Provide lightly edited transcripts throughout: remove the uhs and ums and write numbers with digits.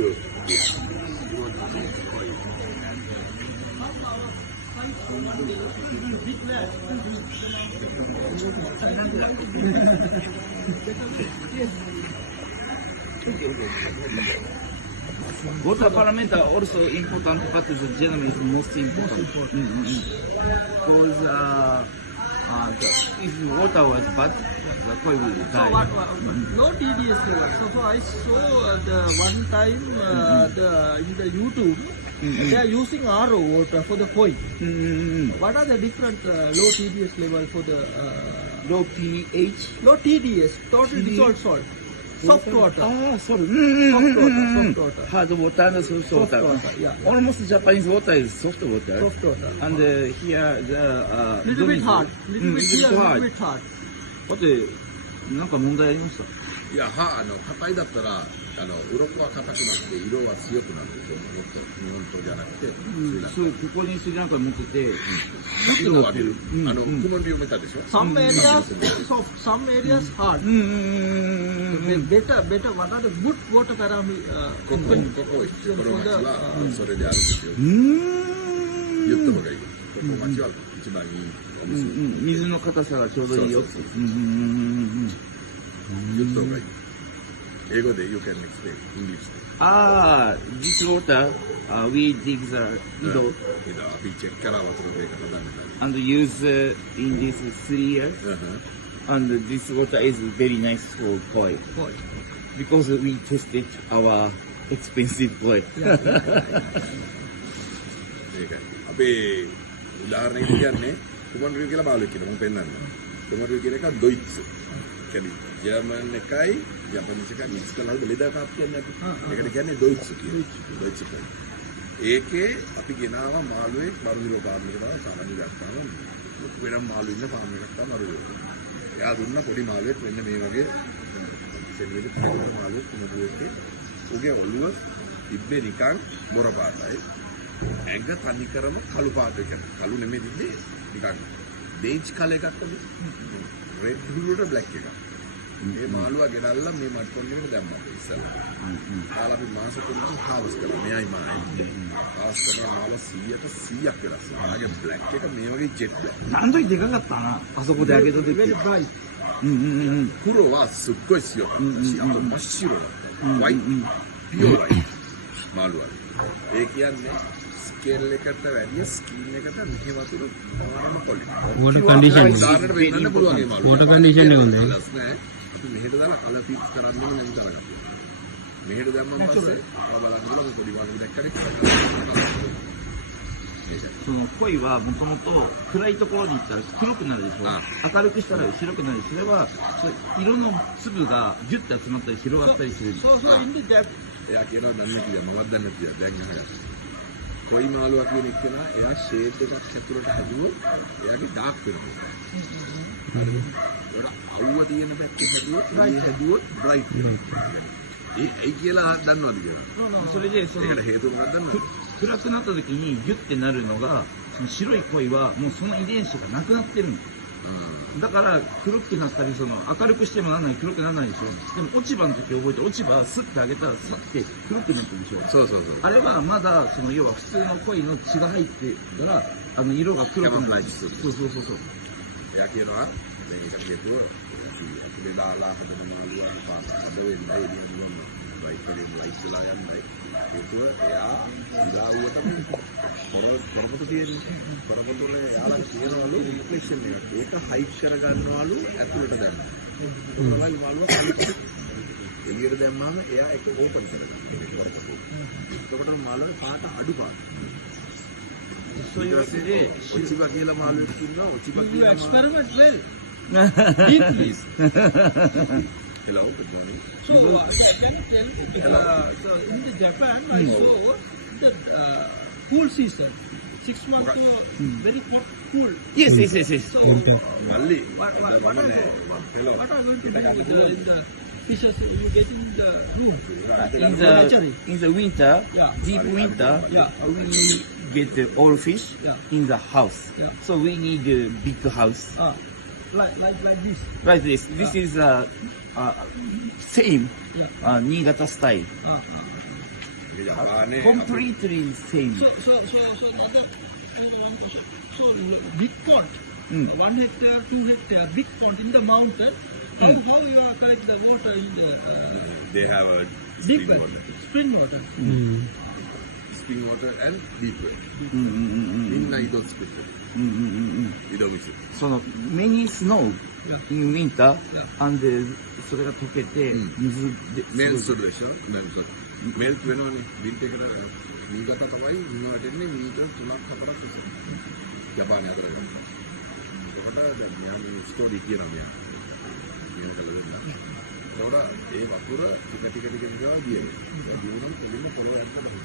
Good. Water parameter also important, but the generally is most important. Because if water was bad, the koi will die. No TDS level. So I saw the one time in the YouTube, they are using RO water for the koi. What are the different low TDS level for the Low pH. low TDS, total dissolved salt, soft water. Sorry. Soft water. Hard water and soft water. water, yeah. Almost Japanese water is soft water. Soft water. And here the Little bit hard. Little bit here, little hard. bit hard. だってなんか問題ありました。いや、硬いだったら、鱗は硬くなって、色は強くなるんですよ。もっと、日本刀じゃなくて、そういうここにスリランカに持ってて、色を上げる。雲ビを見たでしょ Some areas soft, some areas hard. Better. What are the good water parameters? ここ町は、それであるんですよ。言った方がいい。ここ町は一番いいお水。水の硬さがちょうどいいよ。言った方がいい。英語で You can explain English. This water, we dig the needle Beachからはそれで固めたり。 and use in this 3 years. And this water is very nice for koi. Because we tested our expensive koi. අපේ උදාහරණයක් කියන්නේ කුමන් රියු කියලා බාලුවෙක් කියලා මම පෙන්නන්න. කුමන් රියු කියන එක ඩොයිට්ස්. කියන්නේ ජර්මන් එකයි ජපනීස් එකයි මික්ස් කරලා බෙලෙදා කාප් කියන්නේ අපි. ඒකට කියන්නේ ඩොයිට්ස් කියලා. ඩොයිට්ස් එක. ඒකේ අපි ගෙනාවා මාළුවේ මරුවිල ෆාම් එක තමයි සාමාන්‍ය ගත්තාම වෙනම මාළු ඉන්න ෆාම් එකක් තමයි මරුවිල. එයා දුන්න පොඩි මාළුවෙක් මෙන්න මේ වගේ සෙල්වෙලි පොඩි මාළුවෙක් කුමදුවේකේ උගේ ඔළුව ඉබ්බේ නිකන් මොර පාටයි. ඇඟ තනි කරම කළු පාට එක. කළු නෙමෙයි තිබ්බේ නිකන් බේජ් කලර් එකක් වගේ. රෙඩ් බ්ලූට බ්ලැක් එකක්. මේ මාළුවා ගෙනල්ලා මේ මට්ටම් එකට දැම්මා ඉස්සෙල්ලා. කාලා අපි මාස තුනක් හාවස් කරා. මෙයයි මායි. හාවස් කරලා මාළු 100ක් වෙනස්. ආගේ බ්ලැක් එක මේ වගේ ජෙට් බ්ලැක්. なんといってかかったな。あそこで開けた時。 Very bright. 黒はすっごい強かったし、あと真っ白だった。ホワイト、ピオワイト。マルワイ。ඒ කියන්නේ ස්කේල් එකට වැඩිය ස්කින් එකට මෙහෙම වතුර දානම පොළි. water condition දාන්නට වෙන්න පුළුවන් ඒ මාළු. water condition එක හොඳයි. නෑ. මෙහෙට දාලා කලර් පික් කරන්න ඕනේ නම් තරගන්න. මෙහෙට දැම්මම පස්සේ බලන්න පොඩි වගේ දැක්කනේ. その鯉はもともと暗いところに行ったら黒くなるでしょ。明るくしたら白くなる。それは色の粒がギュッと集まったり広がったりする。 So in the depth. එයා කියනවා දන්නේ කියලා මමත් දන්නේ නැතිව දැන් අහගත්තා. කොයි මාළුවා කියන එක නා එයා ෂේඩ් එකක් ඇතුළට හැදුවොත් එයාගේ ඩාර්ක් වෙනවා. ඒකට අවුව තියෙන පැත්තේ හැදුවොත් මේ හැදුවොත් බ්‍රයිට් වෙනවා. ඒ කියලා දන්නවද කියලා? それでその ඒකට හේතුව මොකක්ද දන්නවද? 暗くなった時にギュッてなるのがその白い鯉はもうその遺伝子がなくなってるの。だから黒くなったりその明るくしてもならない黒くならないでしょ。でも落ち葉の時覚えて落ち葉スッてあげたらさって黒くなってるでしょ。そうそうそう。あれはまだその要は普通の鯉の血が入ってるから色が黒くなる。そうそうそうそう。 එයා කියනවා දැන් ඒකට හේතුව ඉතින් දාලා හදන මාළුවා පාස්කඩ වෙන්නයි එන්නේ බයික් එකේ ලයිට් වෙලා යන්නයි හේතුව එයා ඉදාවුවට කරපොත තියෙන්නේ කරපොතේ යාලා කියනවලු රිෆ්ලෙක්ෂන් එකක් ඒක හයිට් කරගන්නවලු ඇතුළට දැම්මා ඒකලයි මාළුවා එළියට දැම්මාම එයා ඒක ඕපන් කරගන්නවා එතකොට මාළුවා පාට අඩු පාට そういうわけで ඔචිබා කියලා මාළුවෙක් ඉන්නවා ඔචිබා You කියලා experiment well. Deeply. Hello, good morning. So can you tell me? So in the Japan, I saw the cool season. 6 months to very hot, cool. Yes, yes, yes, yes. So Ali. what are going to Hello. do in the fishes? You get in the room. In the winter, Yeah. deep winter, Yeah. we get all fish Yeah. in the house. Yeah. So we need a big house Like this. like this. This is same Yeah. Niigata style. ජපානයේ completely same. So another one question. So big pond, 1 hectare, 2 hectare, big pond in the mountain. How you are collect the water in the they have a deep spring well, water. spring water? Spring water and deep well. みんな井戸作ってる。井戸水。その many snow in winter Yeah. and それが溶けて水で、メルするでしょメルする。メルවෙනවනේ. Winter එකට මීගත තමයි ඉන්න වැටෙන්නේ metre 3ක් 4ක් විතර. ජපානයේ අතර ගන්න. ඒකට දැන් මෙයා මේ ස්ටෝරි කියනවා මෙයා. කියන කල දෙන්න. ඒකට ඒ වතුර ටික ගියනවා. ඒ දිනුනම් කොලින්ම පොළොව යන්න බෑ.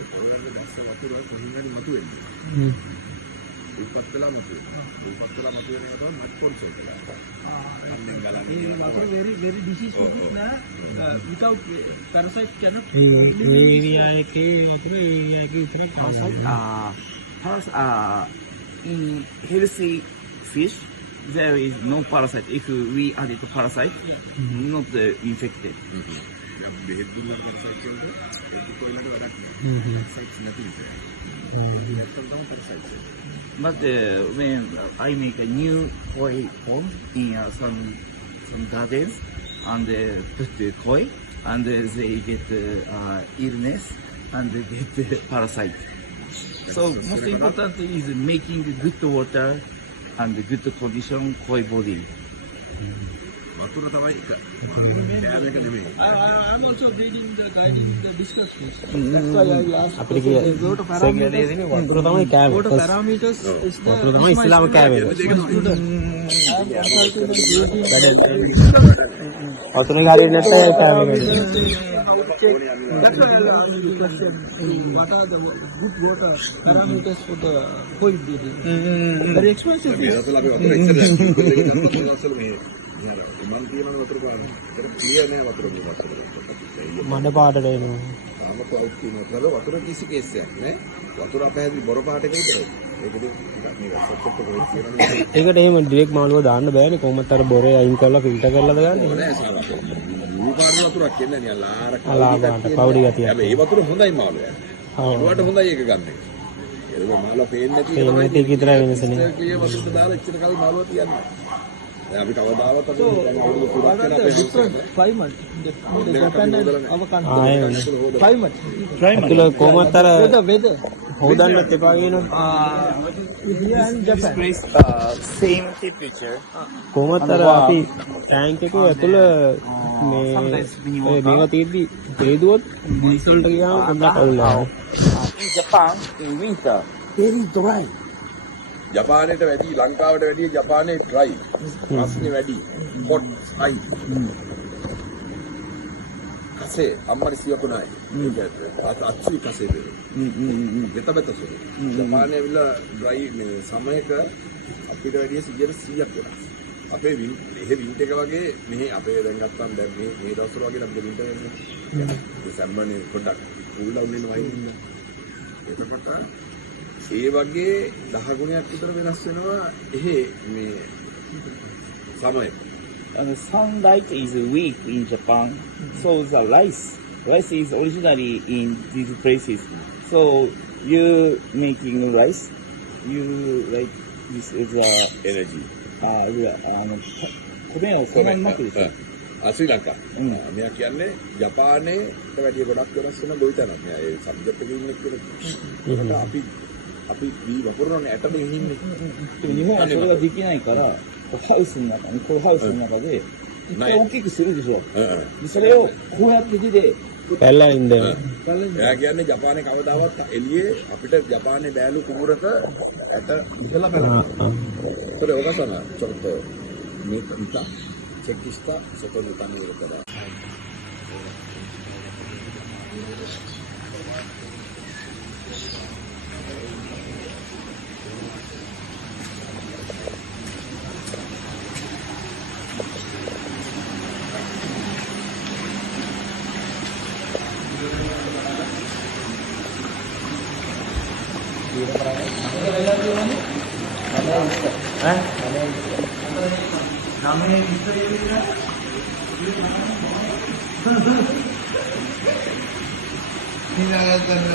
ඒ පොළොව යන්න දැස්ස වතුර කොහින් හරි මතුවෙන්නේ. උල්පත් වෙලා මතුවෙනවා. උල්පත් වෙලා මතුවෙන එක තමයි මත් පොල්සෝ කියලා. අන්නෙන් ගලන්නේ. Very disease without parasite cannot. Area එකේ උතර ඒරියා එකේ උතර parasite, in healthy fish there is no parasite. If we added parasite, not infected. දැන් බෙහෙත් දුන්නා කරසයිට් වලට ඒක කොයිලට වැඩක් නෑ. සයිට්ස් නැති නිසා. නැත්තම් තමයි කරසයිට්. But when I make a new koi pond in some gardens and put the koi and they get illness and they get parasite. So most important is making good water and good condition koi body. වතුර තමයි එක. කෑම එක නෙමෙයි. I'm also guiding the discuss fish. That's why I asked. අපිට කිය සෙග්ලේ දෙන්නේ වතුර තමයි කෑම. Water parameters is the වතුර තමයි ඉස්ලාම කෑම. වතුරේ හරියට නැත්නම් කෑම. That's why I asked the question. What are the good water parameters for the koi breeding? Very expensive. මේ දවස්වල අපි වතුර ඉස්සරහ දවස්වල මේ මම කියන වතුර පාන. ඒක ක්ලියර් නෑ වතුර මේ වතුර. මඩ පාටට එනවා. තාම කවුට් කියනවා. වතුර කිසි කේස් එකක් නෑ. වතුර අපහැදිලි බොර පාටක විතරයි. ඒකද මේ සොක්කොත් කොහෙද කියන්නේ. ඒකට එහෙම ඩිරෙක්ට් මාළුව දාන්න බෑනේ කොහොමද අර බොරේ අයින් කරලා ෆිල්ටර් කරලාද ගන්නේ. නෑ සාරා. රූපාන වතුරක් කියන්නේ නිකන් ලාර කවුඩි ගතියක්. හැබැයි ඒ වතුර හොඳයි මාළුවා. ඒවට හොඳයි ඒක ගන්න. ඒක මාළුවා පේන්නේ නැති එක තමයි. ඒක විතරයි වෙනසනේ. ඒ වතුර දාලා ඉච්චර කල් මාළුවා තියන්නේ. දැන් අපි කවදාවත් අපි අවුරුදු What තුනක් are යන the අපේ different climate in the Japan and our country? Climate. Athula කොහොමද අර Weather. හොදන්නත් එපා කියනවා. Here and Japan. Place same temperature. කොහොමද අර අපි ටැංක් එකේ ඇතුළ මේ මේවා තියෙද්දි හේදුවොත් ඩීසල්ට ගියාම පොඩ්ඩක් අවුල් වෙනවා. In Japan in winter very dry. ජපානයට වැඩි ලංකාවට වැඩි ජපානයේ ඩ්‍රයි. රස්නේ වැඩි. හොට් අයි. කසේ අම්මරි සියකුණයි. ඒක අච්චි කසේ දෙන්නේ. වෙතබතසෝ. ජපානයේ විල ඩ්‍රයි මේ සමයක අපිට වැඩි 100ක් වෙනස්. අපේ එහෙ වින්ටර් එක වගේ මෙහි අපේ දැන් ගත්තම් දැන් මේ දවස්වල වගේ නම් වින්ටර් වෙන්නේ. දෙසැම්බර්නේ පොඩ්ඩක් කූල් ඩවුන් වෙනවා ඉන්නේ. එතකොට ඒ වගේ 10 ගුණයක් විතර වෙනස් වෙනවා එහෙ මේ සමය. Sunlight is weak in Japan, so the rice is originally in these places. So you making rice, you like this is energy. 米をそのまま巻くでしょ。 ශ්‍රී ලංකා. මෙයා කියන්නේ ජපානයේ වැඩි ගොඩක් වෙනස් වෙන ගොවිතැනක්. මෙයා ඒ සබ්ජෙක්ට් එකේ ඉන්නේ කියලා. අපි දී වපුරන ඇටම ඉන්නේ. 日本はそれができないから、ハウスの中に、こうハウスの中で、一回大きくするでしょ。それをこうやって手で、 පැල්ලා ඉඳලා එයා කියන්නේ ජපානයේ කවදාවත් එළියේ අපිට ජපානයේ බෑලු කුඹරක ඇට ඉහළ බලනවා.それ小笠原ちょっと見たチェックした外に種入れたら。hinalatang